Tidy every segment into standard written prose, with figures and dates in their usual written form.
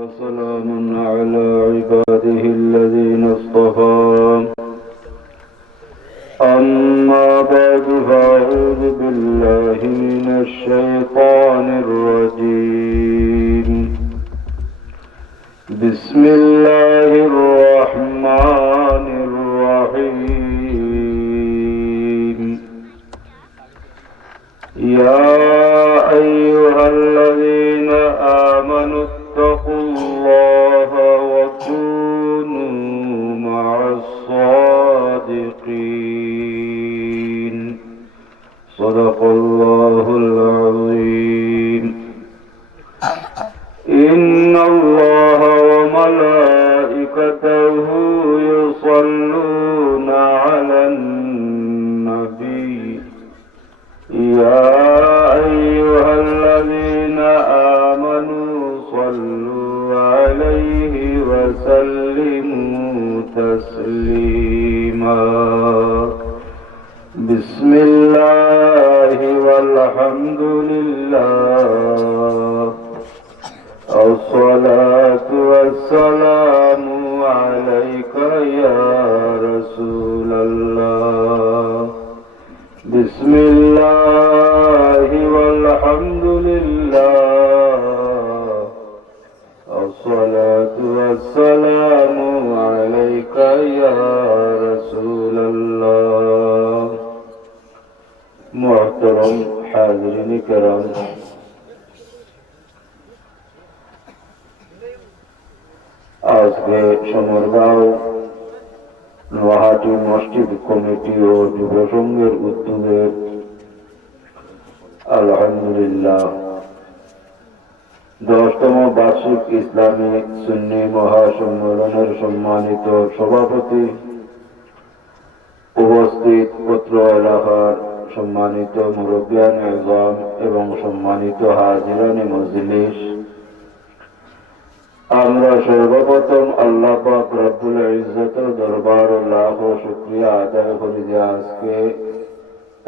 وسلام على عباده الذين اصطفى أما بعد فأعوذ بالله من الشيطان الرجيم بسم الله الرحمن الرحيم يا أيها الذين آمنوا اتقوا الله وكونوا مع الصادقين صدق الله العظيم إن الله وملائكته يصلون على النبي يا أيها الذين آمنوا صلوا عليه وسلموا تسليما بسم الله والحمد لله الصلاة والسلام عليك يا رسول الله بسم الله والحمد لله الصلاة والسلام عليك يا رسول الله محترم حاضرین کرام আজকে সোমরগাঁও নোয়াহাটি মসজিদ কমিটি ও যুব সংঘের উদ্যোগে আলহামদুলিল্লাহ 10তম বার্ষিক ইসলামিক সুন্নি মহাসম্মেলনের সম্মানিত সভাপতি, উপস্থিত পত্র এলাকার সম্মানিত মুরব্বিয়ান ইজম এবং সম্মানিত হাজিরানে মজলিস, আমরা সর্বপ্রথম আল্লাহ পাক রব্বুল ইজ্জতের দরবারে লাখ শুকরিয়া আদায় করি যে আজকে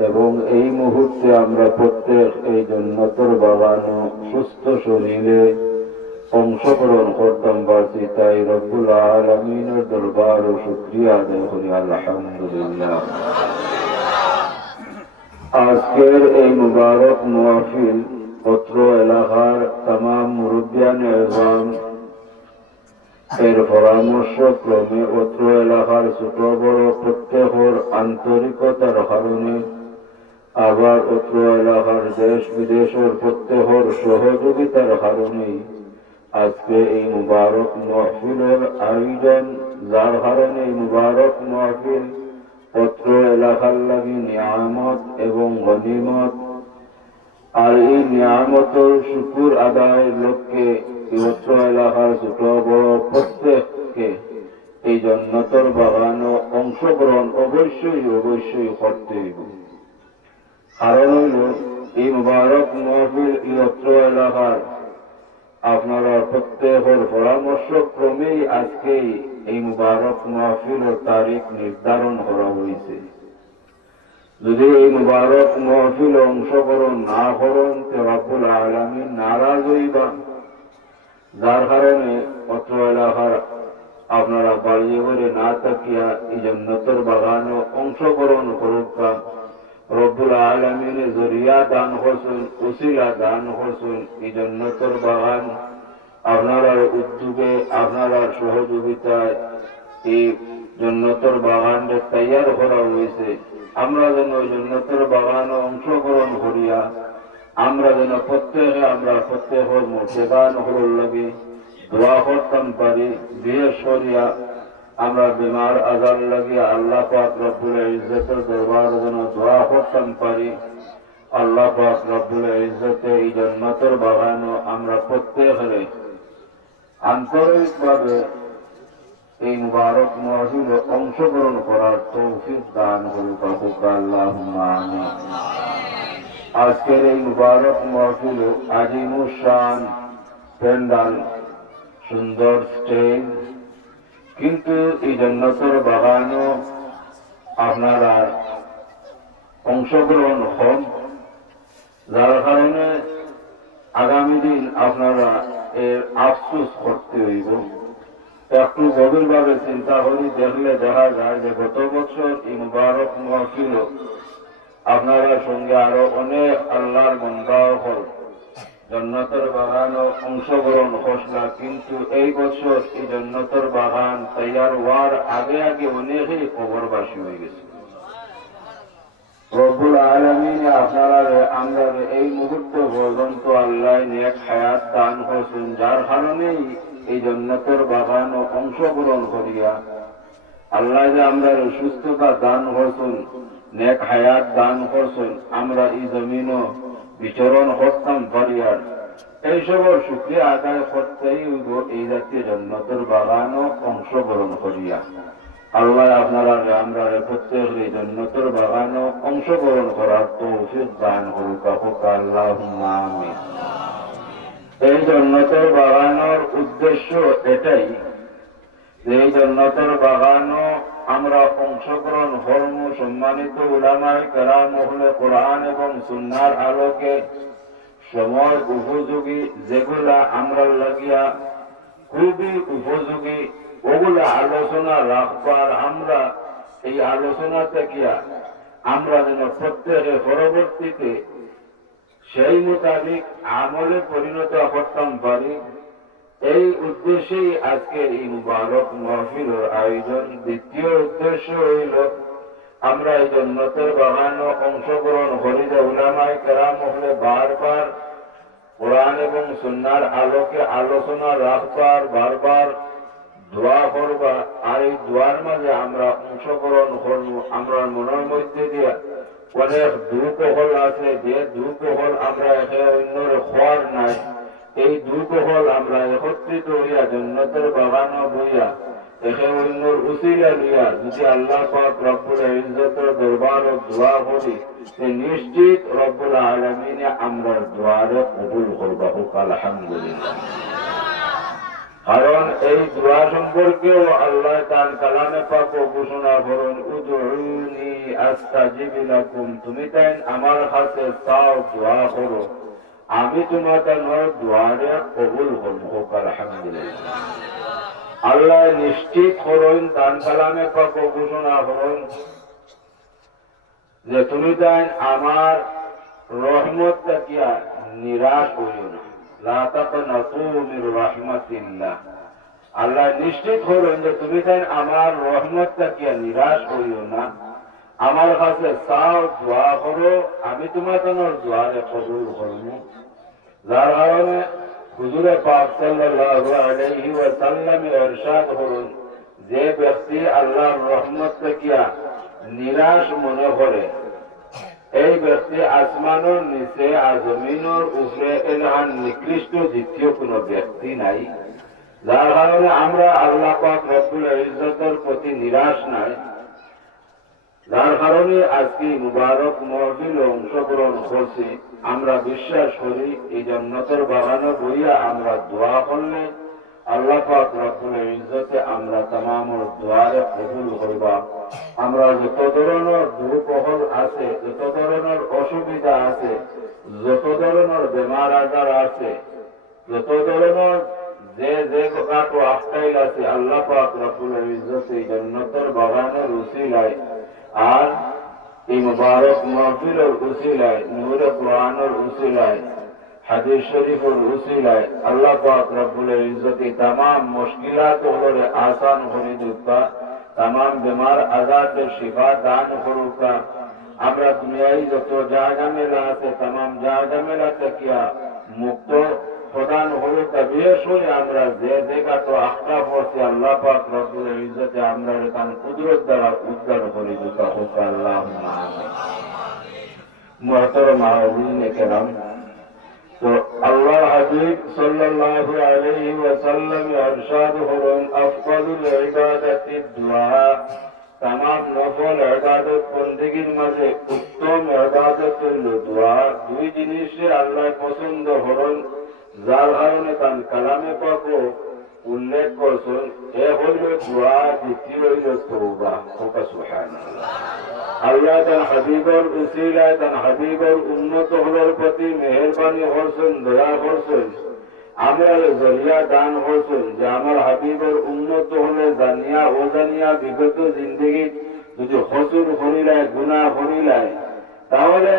এবং এই মুহূর্তে আমরা প্রত্যেক এই জান্নাতের বাগানে সুস্থ শরীরে অংশগ্রহণ করতাম পারছি, তাই রব্বুল আলামিনের দরবারে শুকরিয়া আদায় করি আলহামদুলিল্লাহ। আজকের এই মুবারক মাহফিল পত্র এলাকার तमाम মুরব্বিয়ান ইজম এর পরামর্শ ক্রমে অত্র এলাকার ছোট বড় প্রত্যেকের আন্তরিকতার কারণে, আবার অত্র এলাকার দেশ বিদেশের প্রত্যেকের সহযোগিতার কারণে আজকে এই মুবারক মাহফিলের আয়োজন, যার কারণে এই মুবারক মাহফিল অত্র এলাকার লাগি নিয়ামত এবং গনিমত। আর এই নিয়ামতের শুকুর আদায়ের লক্ষ্যে অত্র এলাকার ছোট বড় প্রত্যেককে এই জান্নাতের বাগানে অংশগ্রহণ অবশ্যই করতে হইব। কারণ হইল এই মুবারক মাহফিল এই অত্র এলাকার আপনারা প্রত্যেকের পরামর্শ ক্রমেই আজকে এই মুবারক মাহফিলের তারিখ নির্ধারণ করা হয়েছে। যদি এই মুবারক মাহফিলে অংশগ্রহণ না করেন তো রব্বুল আলামিন নারাজ হইবা, যার কারণে অত্র এলাকার আপনারা বাড়িয়ে করে না থাকিয়া এই জান্নাতের বাগানে অংশগ্রহণ করুকা। রব্বুল আলামিনের জরিয়া দান করছেন, উসিলা দান করছেন। এই জান্নাতের বাগান আপনার উদ্যোগে, আপনার সহযোগিতায় এই জান্নাতের বাগানকে তৈয়ার করা হয়েছে। আমরা যেন ওই জান্নাতের বাগানে অংশগ্রহণ করিয়া আমরা যেন প্রত্যেকের মুর্শিদান হল লাগে দোয়া করতাম পারি, বিশেষ করিয়া আমরা বেমার আজার লাগিয়া আল্লাহ পাক রব্বুল ইজ্জতের দরবারে যেন দোয়া করতাম পারি। আল্লাহ পাক রব্বুল ইজ্জতে এই জান্নাতের বাগানে আমরা প্রত্যেকের আন্তরিকভাবে এই মুবারক মাহফিলে অংশগ্রহণ করার তৌফিক দান করুক আল্লাহুম্মা আমিন। আজকের এই মুবারক মাহফিলে আজিমুশ শান প্যান্ডাল, সুন্দর স্টেজ, কিন্তু এই জান্নাতের বাগানে আপনারা অংশগ্রহণ হন, যার কারণে আগামী দিন আপনারা এর আফসোস করতে হইব। একটু গভীরভাবে চিন্তা করি দেখলে দেখা যায় যে গত বছর এই মুবারক মাহফিল আপনারা সঙ্গে আরো অনেক আল্লাহর বান্দাও হল জান্নাতের বাগানও অংশগ্রহণ করলা, কিন্তু এই বছর এই জান্নাতের বাগান তৈয়ার হওয়ার আগে আগে অনেকেই কবরবাসী হয়ে গেছে। রব্বুল আলামিন আপনারা আমরা এই মুহূর্ত পর্যন্ত আল্লাহ নেক হায়াত দান করছেন, যার কারণেই এই জান্নাতের বাগানও অংশগ্রহণ করিয়া আল্লাহ যে আমরা সুস্থতা দান করছেন, নেক হায়াত দান করছেন, আমরা এই জমিনও বিচরণ করতাম পারিয়ার এইসবের শুকরিয়া আদায় করতেই হইব এই জাতীয় জান্নাতের বাগানও অংশগ্রহণ করিয়া। আল্লাহ আপনারা আমরা প্রত্যেক এই জান্নাতের বাগানও অংশগ্রহণ করার তৌফিক দান করুক। আল্লাহুম্মা আমিন। এই জান্নাতের বাগানের উদ্দেশ্য এটাই যে এই জান্নাতের বাগানও আমরা অংশগ্রহণ করব সম্মানিত উলামায়ে কেরাম মহলে কোরআন এবং সুন্নাহর আলোকে সময় উপযোগী যেগুলা আমরা লাগিয়া খুবই উপযোগী ওগুলা আলোচনা রাখবার, আমরা এই আলোচনা থেকে আমরা যেন প্রত্যেকের পরবর্তীতে সেই মোতাবিক আমলে পরিণত করতাম পারি, এই উদ্দেশ্যেই আজকের এই মুবারক মাহফিলের আয়োজন। দ্বিতীয় উদ্দেশ্য হইল আমরা এই জান্নাতের বাগানে অংশগ্রহণ করি যে উলামায়ে কেরাম মহলে বারবার কোরআন এবং সুন্নাহর আলোকে আলোচনা রাখবার, বারবার দোয়া করবা, আর এই দোয়ার মাঝে আমরা অংশগ্রহণ করব। আমরা মনের মধ্যে দিয়ে অনেক দুঃখ হল আছে, যে দুঃখ হল আমরা একে অন্যের খোয়ার নাই, এই দুঃখ হল আমরা একত্রিত হইয়া জান্নাতের বাগানে বইয়া একে অন্যের উসিলা লইয়া যদি আল্লাহ পাক রব্বুল ইজ্জতের দরবারে দোয়া করি, নিশ্চিত রব্বুল আলামিন আমরা দোয়ারে কবুল করবা। আলহামদুলিল্লাহ। কারণ এই দোয়া সম্পর্কেও আল্লাহ তার কালামে পাক ঘোষণা করেন, উদউনি আস্তাজিব লাকুম, তুমি তাই আমার কাছে চাও, দোয়া করো, আমি তোমাদের দোয়ারে কবুল করব। আলহামদুলিল্লাহ। আল্লাহ নিশ্চিত করেন, তার কালামে পাক ঘোষণা করেন যে তুমি তাই আমার রহমত তাকিয়া নিরাশ হইও না, লা তাকনাতু মির রাহমাতিল্লাহ। আল্লাহ নিশ্চিত হলেন যে তুমি তাই আমার রহমত তাকিয়া নিরাশ হইও না, আমার কাছে চাও, দোয়া করো, আমি তোমাদের দোয়ারে কবুল করব। যার কারণে হুজুরে পাক সাল্লাল্লাহু আলাইহি ওয়াসাল্লাম ইরশাদ করেন, যে ব্যক্তি আল্লাহর রহমত তাকিয়া নিরাশ মনে করে, এই ব্যক্তি আসমানের নিচে আর জমিনের উপরে এলাহান নিকৃষ্ট দ্বিতীয় কোন ব্যক্তি নাই। যার কারণে আমরা আল্লাহ পাক রব্বুল ইজ্জতের প্রতি নিরাশ নাই। যার কারণে আজকে মুবারক মাহফিলে অংশগ্রহণ করছি। আমরা বিশ্বাস করি এই জান্নাতের বাগানে বইয়া আমরা দোয়া করলে আল্লাহ পাক রব্বুল ইজ্জতে আমরা तमाम দোয়ারে কবুল করবা। আমরা যত ধরনের দুঃখ আছে, যত ধরনের অসুবিধা আছে, যত ধরনের বেমার আজার আছে, যত ধরনের যে যে কাটো আফতাইল আছে, আল্লাহ পাক রব্বুল ইজ্জতে এই জান্নাতের বাগানের উসিলায় আর এই মুবারক মাহফিলের উসিলায়, নূরে কোরআনের উসিলায়, হাদিস শরীফের উসিলায় আল্লাহ পাক রব্বুল ইজ্জতে तमाम মুশকিলাত গুলোরে আসান করে দিতা, तमाम বেমার আজারের শিফা দান করুকা। আমরা দুনিয়ায় যত জায়গা মেলা আছে, तमाम জায়গা মেলা থেকে মুক্ত প্রদান হলুকা। বিশেষ করে আমরা যে জায়গা তো আখটা পড়ছি, আল্লাহ পাক রব্বুল ইজ্জতে আমরা তার কুদরত দ্বারা উদ্ধার করে দিতা। আল্লাহুম্মা আমিন। মুহতারাম মুআজ্জিন কেরাম, তো আল্লাহ হাবিব সাল্লাল্লাহু আলাইহি ওয়াসাল্লাম ইরশাদ করেন, আফদালুল ইবাদাতি দুআ, तमाम নফল ইবাদত বন্দেগীর মাঝে উত্তম ইবাদত হল দোয়া। দুই জিনিসে আল্লাহ পছন্দ করেন, যার কারণে তার কালামে পাক উল্লেখ করছেন। এ হল দোয়া, দ্বিতীয় হইল তওবা। সুবহানাল্লাহ। আল্লাহ তার হাবিবের উসিলায়, তার হাবিবের উন্নত হওয়ার প্রতি মেহেরবানি করছেন, দয়া করছেন। আমরা জরিয়া দান হয়েছেন যে আমার হাবিবের উন্নত হলে জানিয়া ও জানিয়া বিগত জিন্দগি যদি হসুর হরিলায় গুণা হরিলায়, তাহলে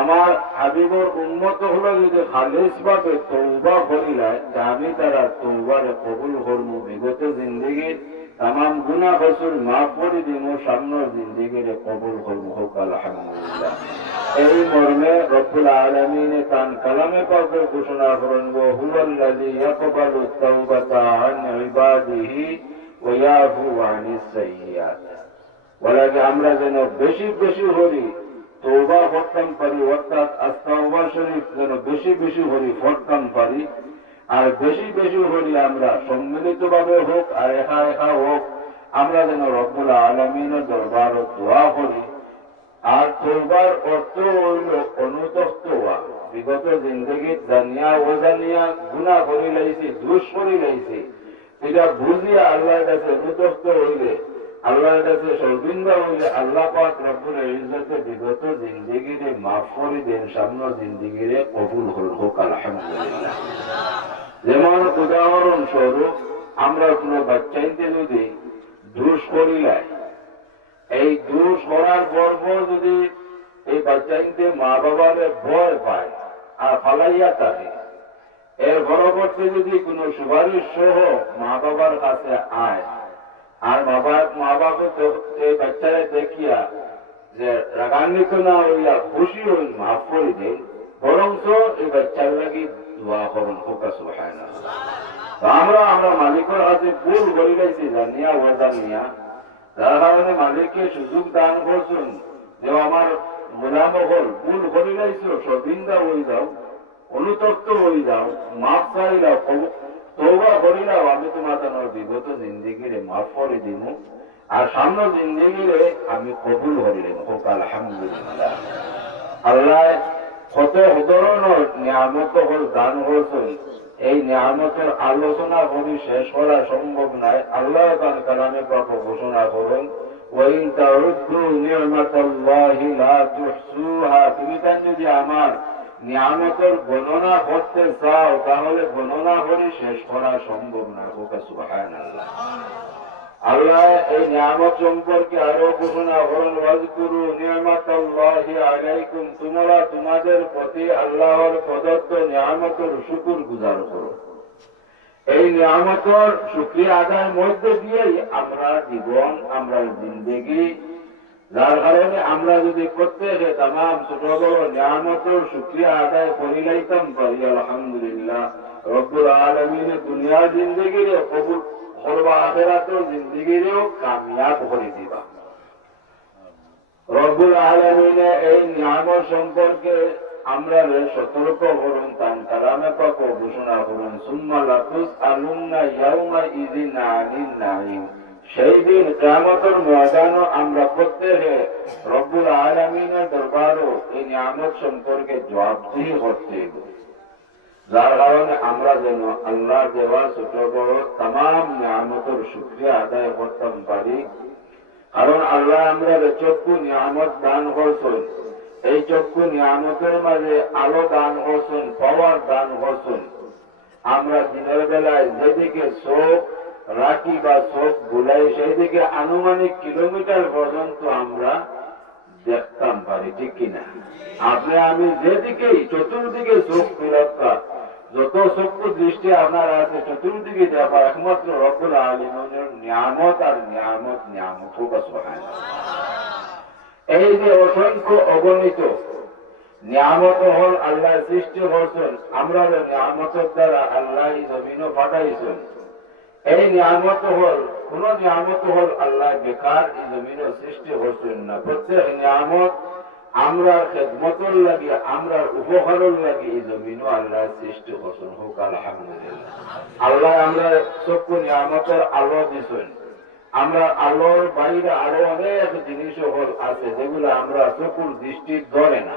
আমার হাবিবর উন্মত হলো যদি খালিস ভাবে তৌবা করিলায়, আমি তারা তৌবারে কবুল করবো, বিগত জিন্দগির তাম গুণা হসুল মাফ করে দিব, সামনের জিন্দগির কবুল করবো। হোক আলহামদুলিল্লাহ। এই মর্মে রব্বুল আলামিন তান কালামে পাকে ঘোষণা করেন, হুয়াল্লাযী ইয়াকবালু তাওবাতা আন ইবাদিহি ওয়া ইয়াফু আনিস সাইয়্যাত। বলে আমরা যেন বেশি বেশি হরি তওবা করতাম পারি, অর্থাৎ আস্তাগফিরুল্লাহ শরীফ যেন বেশি বেশি হরি পড়তাম পারি, আর বেশি বেশি হরি আমরা সম্মিলিতভাবে হোক আর একা একা হোক, আমরা যেন রব্বুল আলামিনের দরবারে দোয়া করি। আর তওবার অর্থ হইল অনুতপ্ত হওয়া। বিগত জিন্দগি জানিয়া ও জানিয়া গুনাহ করি লাইছি, দোষ করি লাইছি, এটা বুঝিয়া আল্লাহর কাছে অনুতপ্ত হইলে, আল্লাহর কাছে শর্মিন্দা হইলে আল্লাহ পাক রব্বুল ইজ্জতে বিগত জিন্দগিরে মাফ করে দেন, সামনের জিন্দগিরে কবুল হোক আলহামদুলিল্লাহ। যেমন উদাহরণ স্বরূপ আমরা কোনো বাচ্চাইতে যদি দোষ করিলাই, এই দোষ করার পর্ব যদি এই বাচ্চাইতে মা বাবারে ভয় পায় আর ফালাইয়া থাকে, এর পরবর্তী যদি কোনো সুপারিশ সহ মা বাবার কাছে আয়, আর মা বাবা এই বাচ্চারা দেখিয়া যে রাগান্বিত না হইয়া খুশি হই মাফ করে দেন, বরঞ্চ এই বাচ্চার লাগি দোয়া করুন। হোক সুবহানাল্লাহ। আমরা মালিকের হাতে ভুল করি গেছি জানিয়া ও জানিয়া, যার কারণে মালিককে সুযোগ দান করছেন যে আমার গোলাম হল ভুল করি গেছ, সবিন্দা হয়ে যাও, অনুতপ্ত হয়ে যাও, মাফ চাইলাও, তওবা করিলাও, আমি তোমার বিগত জিন্দগিরে মাফ করে দিব, আর সামনে জিন্দগিরে আমি কবুল করে দেব। হোক আলহামদুলিল্লাহ। আল্লাহ কত ধরনের নিয়ামত হল দান করছেন, এই নিয়ামতের আলোচনা করি শেষ করা সম্ভব নয়। আল্লাহ তার কালামে পাক ঘোষণা করেন, ওয়াইন তাউদ্দু নি'মাতাল্লাহি লা তুহসুহা, তুমি তার যদি আমার নিয়ামতের গণনা করতে চাও তাহলে গণনা করে শেষ করা সম্ভব না। হোক সুবহানাল্লাহ। আল্লাহ এই নিয়ামত সম্পর্কে আরো ঘোষণা করেন, ওয়াজকুরু নি'মাতাল্লাহি আলাইকুম, তোমরা তোমাদের প্রতি আল্লাহর প্রদত্ত নিয়ামতের শুকর গুজার করো। এই নিয়ামতের শুকরিয়া আদায়ের মধ্যে দিয়েই আমরা জীবন, আমরা জিন্দেগি, যার কারণে আমরা যদি প্রত্যেক তাম ছোট বড় নিয়ামতের শুকরিয়া আদায় করিলাইতাম পারি, আলহামদুলিল্লাহ রব্বুল আলামিন দুনিয়া জিন্দেগিরে কবুল করবা, আখিরাতের জিন্দেগিরেও কামিয়াব করে দিবা। রব্বুল আলামিন এই নিয়ামত সম্পর্কে আমরা সতর্ক করুন, তার কালামে পাক ঘোষণা করুন, সুম্মা লাতুসআলুন্না ইয়াউমা ইযিন আনিন নাঈম, সেই দিন কিয়ামতের ময়দানে আমরা প্রত্যেকে রব্বুল আলামিনের দরবারে এই নিয়ামত সম্পর্কে জবাবদিহি করতে হবে। যার কারণে আমরা যেন আল্লাহ দেওয়া ছোট বড় তাম নিয়ামতের শুকরিয়া আদায় করতাম পারি। কারণ আল্লাহ আমরা চক্ষু নিয়ামত দান করছেন, এই চক্ষু নিয়ামতের মাঝে আলো দান করছেন, পাওয়ার দান করছেন। আমরা দিনের বেলায় যেদিকে চোখ রাখি বা চোখ বুলাই, সেই দিকে আনুমানিক কিলোমিটার পর্যন্ত আমরা দেখতাম পারি, ঠিক কিনা? আপনি আমি যেদিকেই চতুর্দিকে চোখ ফিরতা, যত চক্ষু দৃষ্টি আপনার আছে চতুর্দিকে দেখা, একমাত্র রব্বুল আলামিনের নিয়ামত আর নিয়ামত, নিয়ামত। হোক সুবহানাল্লাহ। এই যে অসংখ্য অগণিত নিয়ামত হল আল্লাহ সৃষ্টি করছেন, আমরা নিয়ামতের দ্বারা আল্লাহ জমিনও পাঠাইছেন। এই নিয়ামত হল, কোন নিয়ামত হল আল্লাহ বেকার এই জমিনও সৃষ্টি করছেন না। প্রত্যেক নিয়ামত আমরা খেদমতের লাগি, আমরা উপকারের লাগি এই জমিনও আল্লাহ সৃষ্টি করছেন। হোক আলহামদুলিল্লাহ। আল্লাহ আমরা চক্ষু নিয়ামতের আলো দিচ্ছেন, আমরা আলোর বাইরে আরো অনেক জিনিস আছে যেগুলো আমরা চকুর দৃষ্টি ধরে না,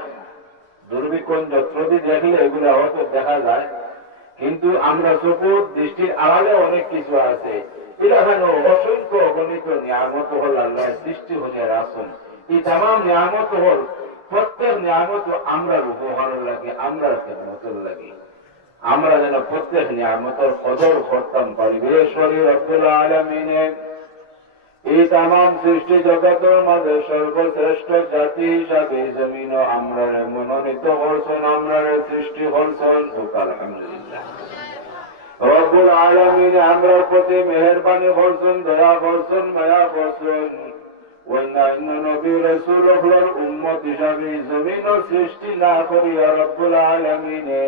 দুর্বীক্ষণ যন্ত্র দিয়ে দেখলে এগুলো হয়তো দেখা যায়, কিন্তু আমরা চকুর দৃষ্টির আড়ালে অনেক কিছু আছে। এখানে অসংখ্য অগণিত নিয়ামত হল আল্লাহ সৃষ্টি হয়ে রাখছেন। এই তাম নিয়ামত হল, প্রত্যেক নিয়ামত আমরা উপহারের লাগে, আমরা খেদমতের লাগে। আমরা যেন প্রত্যেক নিয়ামতের কদর করতাম পারি। বিশেষকরে রব্বুল আলামিনে এই তামাম সৃষ্টি জগতের মাঝে সর্বশ্রেষ্ঠ জাতি হিসাবে জমিন আমরা মনোনীত করছেন, আমরা সৃষ্টি করছেন। আলহামদুলিল্লাহ, রব্বুল আলামিনে আমরার প্রতি মেহেরবানি করছেন, দয়া করছেন, মায়া করছেন। অন্যান্য নবী রাসূলুল্লাহর উম্মত হিসাবে জমিন সৃষ্টি না করিয়া রব্বুল আলামিনে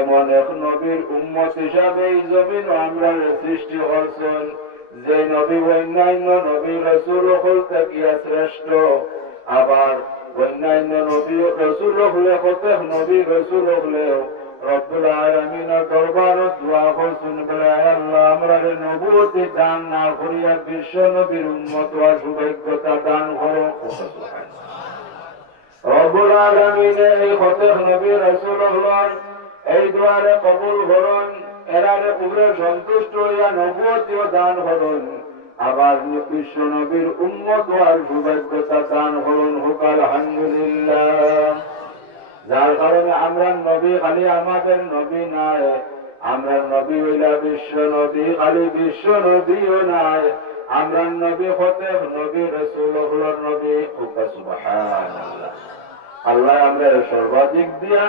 এমন এক নবীর উম্মত হিসাবে জমিন আমরা সৃষ্টি করছেন, যে নবী অন্যান্য নবী রাসূলুল থেকে শ্রেষ্ঠ। আবার অন্যান্য নবী রাসূল হলে প্রত্যেক নবী রাসূল হলেও রব্বুল আলামিনের দরবারে দোয়া করছেন, বলে আল্লাহ আমরা নবুয়তি দান না করিয়া বিশ্ব নবীর উম্মত হওয়ার সৌভাগ্যতা দান করো। রব্বুল আলামিনের এই প্রত্যেক নবী রাসূল হলেন এই দোয়ারে কবুল করুন, এরারে উপরে সন্তুষ্ট হইয়া নবুয়তিও দান করুন। আবার বিশ্ব নবীর উম্মত হওয়ার সৌভাগ্যতা দান করুন। হোক আলহামদুলিল্লাহ। যার কারণে আমরা নবী খালি আমাদের নবী নাই, আমরা নবী হইলা বিশ্ব নবী, খালি বিশ্ব নবীও নাই, আমরা নবী প্রত্যেক নবী রাসূলুল্লাহর নবী। সুবহানাল্লাহ। আল্লাহ আমরা সর্বাধিক দিয়া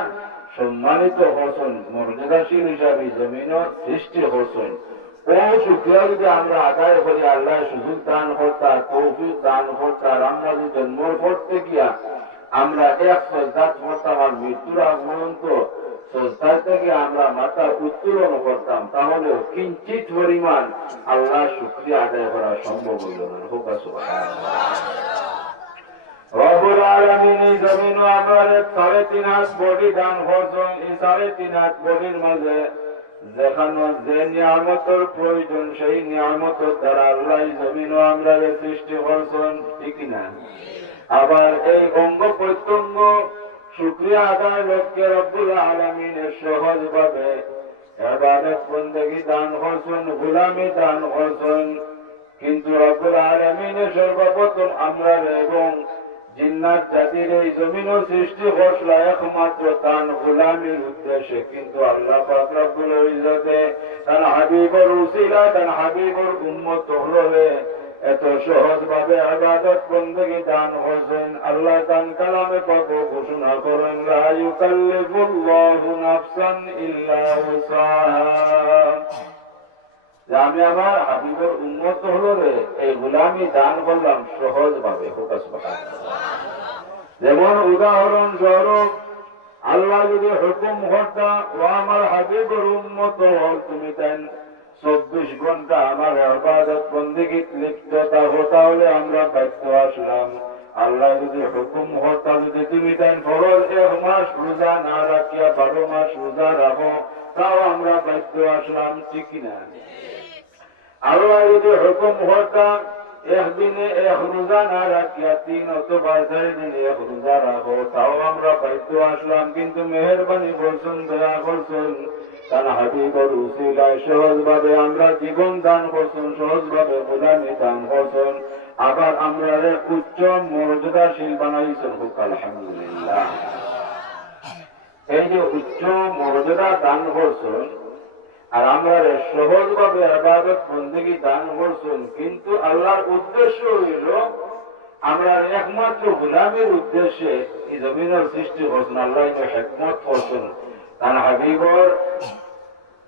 সম্মানিত হচ্ছেন, মর্যাদাশীল হিসাবে জমিন সৃষ্টি হচ্ছেন। ও শুক্রিয়া যদি আমরা আদায় করি, আল্লাহ সুযোগ দান করতার, তৌফিক দান করতার, আমরা যদি জন্মর করতে গিয়া আমরা এক শ্রদ্ধাত করতাম আর মৃত্যুর আগ পর্যন্ত শ্রদ্ধার থেকে আমরা মাথা উত্তোলন করতাম, তাহলে কিঞ্চিত পরিমাণ আল্লাহ শুক্রিয়া আদায় করা সম্ভব হইল না। হোক সুবহানাল্লাহ। রব্বুল আলামিন এই জমিন আমার 3.5 হাত বডি দান করছেন। এই 3.5 হাত বডির মাঝে যেখানে যে নিয়ামতের প্রয়োজন সেই নিয়ামতের দ্বারা আল্লাহ জমিন আমরা সৃষ্টি করছেন, ঠিক না? আবার এই অঙ্গ প্রত্যঙ্গ শুকরিয়া আদায় লক্ষ্যে রব্বুল আলামিনের সহজভাবে ইবাদত বন্দেগী দান করছেন, গোলামি দান করছেন। কিন্তু রব্বুল আলামিনের সর্বপ্রথম আমরা এবং জিন্নাত জাতির এই জমিনও সৃষ্টি করছিল একমাত্র তার গোলামির উদ্দেশ্যে। কিন্তু আল্লাহ পাক রব্বুল ইজ্জতে তার হাবিবের উসিলা, তার হাবিবের উম্মত হলে এত সহজ ভাবে ইবাদত বন্দেগী দান করছেন। আল্লাহ তান কালামে পাক ঘোষণা করেন, লা ইউকাল্লিফুল্লাহু নাফসান ইল্লা উসাহা। আমি আমার হাবিবের উম্মত হলে এই গোলামি দান করলাম সহজ ভাবে। যেমন উদাহরণ স্বরূপ আল্লাহ যদি হুকুম করতা, ও আমার হাবিবের উম্মত হল, তুমি তাই 24 ঘন্টা আমার ইবাদত বন্দেগীত লিপ্ত থাকো, তাহলে আমরা বাধ্য আসলাম। আল্লাহ যদি হুকুম করতা, যদি তুমি তাই ফরজ 1 মাস রোজা না রাখিয়া 12 মাস রোজা রাখো, তাও আমরা বাধ্য আসলাম, ঠিক না? আল্লাহ যদি হুকুম করতা একদিনে 1 রোজা না রাখিয়া 3 অথবা 4 দিনে 1 রোজা রাখো, তাও আমরা বাধ্য আসলাম। কিন্তু মেহেরবানি করছেন, দয়া করছেন, তার হাবিবের উসিলায় সহজভাবে আমরা জীবন দান করছেন, সহজভাবে গোলামি দান করছেন। আবার আমরা উচ্চ মর্যাদাশীল বানাইছেন। হোক আলহামদুলিল্লাহ। এই যে উচ্চ মর্যাদা দান করছেন আর আমরা সহজভাবে ইবাদত বন্দেগী দান করছেন, কিন্তু আল্লাহর উদ্দেশ্য হইল আমরা একমাত্র গোলামের উদ্দেশ্যে এই জমিনের সৃষ্টি করছেন। আল্লাহ হিকমত করছেন, তার হাবিবর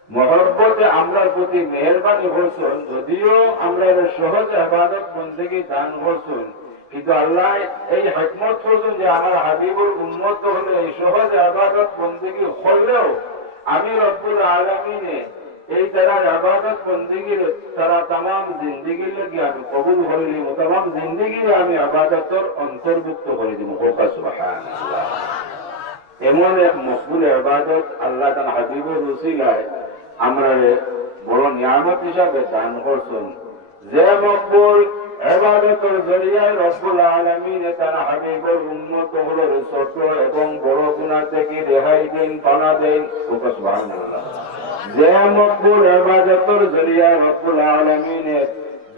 মহব্বতে আমরার প্রতি মেহেরবানি করছেন। যদিও আমরা সহজ ইবাদত বন্দেগী দান করছেন, কিন্তু আল্লাহ এই হিকমত করছেন যে আমার হাবিবুর উম্মত হলে এই সহজ ইবাদত বন্দেগী করলেও আমি রব্বুল আলামিনে এই তারা ইবাদত বন্দেগীর তারা তামাম জিন্দেগীর লাগি আমি কবুল করে দিব, তামাম জিন্দেগীর আমি ইবাদতের অন্তর্ভুক্ত করে দিব। সুবহানাল্লাহ। এমন এক মকবুল ইবাদত আল্লাহ তার হাবিবের উসিলায় আমরা বড় নিয়ামত হিসাবে দান করছেন। যে মকবুল ইবাদতের জরিয়ায় রব্বুল আলামিন তার হাবিবের উম্মত হলো ছোট এবং বড় গুনাহ থেকে রেহাই দেন, পানা দেন। সুবহানাল্লাহ। যে মকবুল ইবাদতের জরিয়ায় রব্বুল আলামিন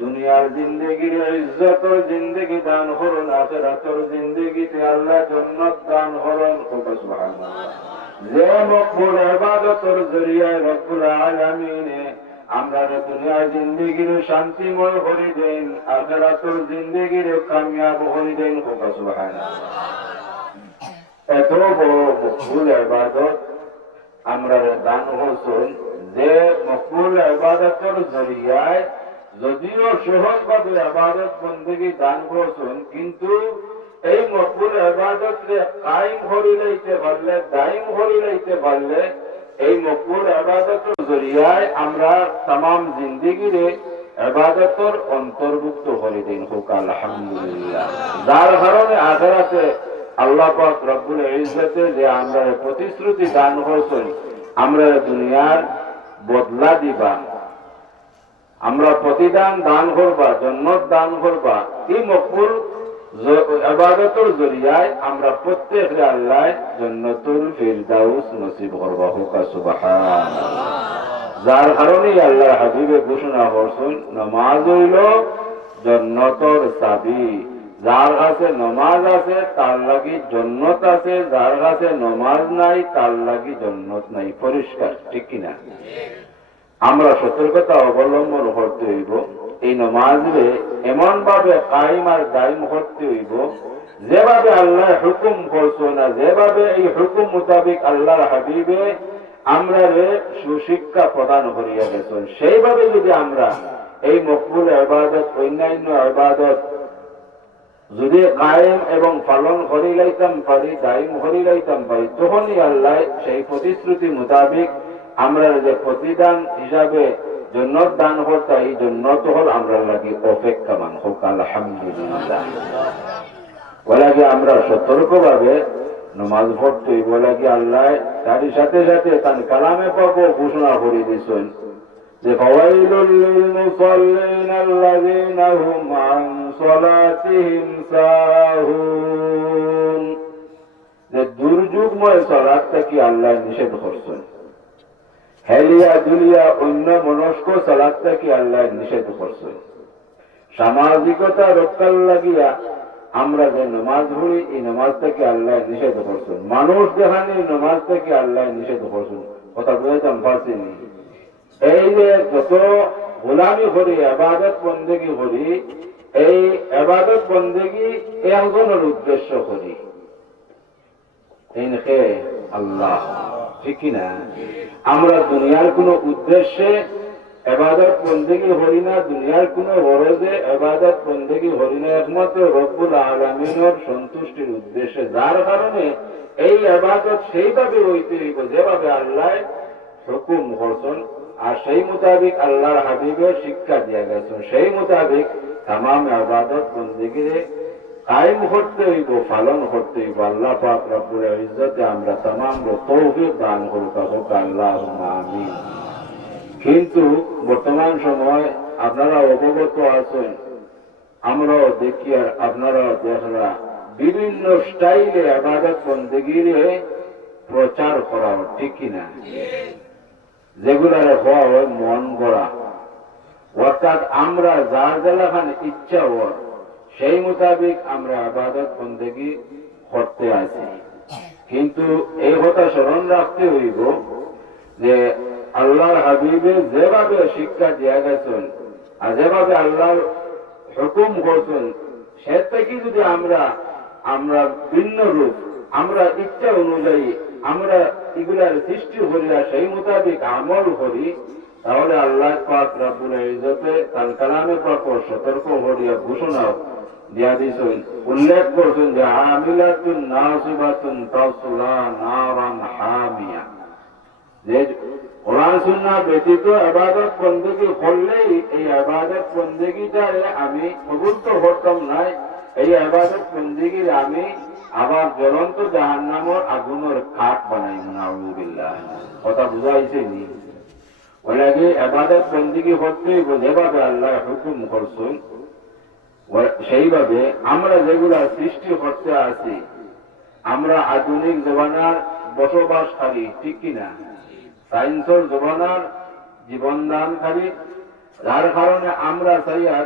দুনিয়ার জিন্দেগির ইজ্জতের জিন্দেগি দান করুন, আখিরাতের জিন্দেগিতে আল্লাহ জান্নাত দান করুন। সুবহানাল্লাহ। যে মকবুল ইবাদতের জরিয়ায় রব্বুল আলামিনে আমরা দুনিয়ার জিন্দেগির শান্তিময় করে দেন, আখিরাতের জিন্দেগির কামিয়াব করে দেন। সুবহানাল্লাহ। এত বড় মকবুল ইবাদত আমরা দান হচ্ছেন, যে মকবুল ইবাদতের জরিয়ায় যদিও সহজভাবে ইবাদত বন্দেগী দান করছেন, কিন্তু এই মকবুল ইবাদতকে কায়েম করে লইতে পারলে, দায়ম করে লইতে পারলে, এই মকবুল ইবাদতের জরিয়ায় আমরা तमाम জিন্দেগির ইবাদতের অন্তর্ভুক্ত করে দেন। হোক আলহামদুলিল্লাহ। যার কারণে আখিরাতে আল্লাহ পাক রব্বুল ইজ্জতে যে আমরা প্রতিশ্রুতি দান করছেন, আমরা দুনিয়ার বদলা দিবা, আমরা প্রতিদান দান করবা, জান্নাত দান করবা, এই মকবুল ইবাদতের জরিয়ায় আমরা প্রত্যেককে আল্লাহ জান্নাতুল ফিরদাউস নসিব করবা। হোক সুবহানাল্লাহ। যার কারণে আল্লাহ হাবিবে ঘোষণা করছেন, নামাজ হইল জান্নাতের চাবি। যার কাছে নামাজ আছে তার লাগি জান্নাত আছে, যার কাছে নামাজ নাই তার লাগি জান্নাত নাই। পরিষ্কার, ঠিক কিনা? আমরা সতর্কতা অবলম্বন করতে হইব। এই নামাজে এমন ভাবে কায়েম আর দায়ম করতে হইব, যেভাবে আল্লাহ হুকুম করছো না, যেভাবে এই হুকুম মোতাবেক আল্লাহর হাবিবে আমরা সুশিক্ষা প্রদান করিয়া গেছেন, সেইভাবে যদি আমরা এই মকবুল ইবাদত, অন্যান্য ইবাদত যদি কায়েম এবং পালন করি লাইতাম পারি, দায়ম করি লাইতাম পারি, তখনই আল্লাহ সেই প্রতিশ্রুতি মোতাবেক আমরা যে প্রতিদান হিসাবে জান্নাত দান করতে, এই জান্নাত হল আমরা লাগি অপেক্ষামান। হোক আলহামদুলিল্লাহ। বলে আমরা সতর্কভাবে নামাজ পড়তে বলে কি আল্লাহ তার সাথে সাথে তার কালামে পাবো ঘোষণা করে দিয়েছেন যে ফাওয়াইলুল লিল মুসাল্লিন আল্লাযীনা হুম আন সালাতিহিম সাহুন, যে দুর্যোগময় সালাত থেকে আল্লাহ নিষেধ করছেন, হেলিয়া দুলিয়া অন্য মনস্ক সালাত থেকে আল্লাহ নিষেধ করছেন। সামাজিকতা রক্ষার লাগিয়া আমরা যে নামাজ পড়ি, এই নামাজ থেকে আল্লাহ নিষেধ করছেন। মানুষ দেখানি নামাজ থেকে আল্লাহ নিষেধ করছেন। কথা বুঝাইতাম পারছিনি? এই যে যত গোলামি করি, ইবাদত বন্দেগী করি, এই ইবাদত বন্দেগী একজনের উদ্দেশ্য করি, আল্লাহ, ঠিক কিনা? আমরা দুনিয়ার কোন উদ্দেশ্যে ইবাদত বন্দেগী করি না, দুনিয়ার কোন গরজে ইবাদত বন্দেগী করি না, একমাত্র রব্বুল আলামিনের সন্তুষ্টির উদ্দেশ্যে। যার কারণে এই ইবাদত সেইভাবে হইতে হইব যেভাবে আল্লাহ হুকুম করছেন, আর সেই মোতাবেক আল্লাহর হাবিবের শিক্ষা দিয়া গেছেন, সেই মোতাবেক তামাম ইবাদত বন্দেগী কায়েম করতে হইব, পালন করতে হইব। আল্লাহ পাক রব্বুল ইজ্জতে আমরা তামাম তৌফিক দান করুক। আল্লাহুম্মা আমিন। কিন্তু বর্তমান সময় আপনারা অবগত আছেন, আমরাও দেখি আর আপনারাও দেখরা, বিভিন্ন স্টাইলে ইবাদত বন্দেগীর প্রচার করা হয়, ঠিক কিনা? যেগুলার হওয়া হয় মন গড়া, অর্থাৎ আমরা যার যেখানে ইচ্ছা হয় সেই মোতাবেক আমরা ইবাদত বন্দেগী করতে আছি। কিন্তু এই কথা স্মরণ রাখতে হইব যে আল্লাহর হাবিবে যেভাবে শিক্ষা দিয়া গেছেন আর যেভাবে আল্লাহর হুকুম করছেন, সে থেকে যদি আমরা ভিন্ন রূপ, আমরা ইচ্ছা অনুযায়ী আমরা এগুলার সৃষ্টি করি আর সেই মোতাবেক আমল করি, তাহলে আল্লাহ পাক রব্বুল ইজ্জতে তার কালামে পাক সতর্ক করিয়া ঘোষণা দিয়া দিয়েছেন, উল্লেখ করছেন যে আমিলাতুন নাসিবাতুন তাসলা নারান হামিয়া। যে কোরআন সুন্নাহ ব্যতীত ইবাদত বন্দেগী করলেই এই ইবাদত বন্দেগীটারে আমি কবুল তো করতাম নাই, এই ইবাদত বন্দেগীর আমি আবার জ্বলন্ত জাহান্নামের আগুনের কাঠ বানাই। নাউযুবিল্লাহ। কথা বুঝাইছে নি? ওই লাগে ইবাদত বন্দেগী করতে যেভাবে আল্লাহ হুকুম করছেন, সেইভাবে আমরা যেগুলা সৃষ্টি করতে আছি, আমরা আধুনিক জমানার বসবাসকারী, ঠিক কিনা? সায়েন্সের জমানার জীবনদানকারী, যার কারণে আমরা চাইয়ার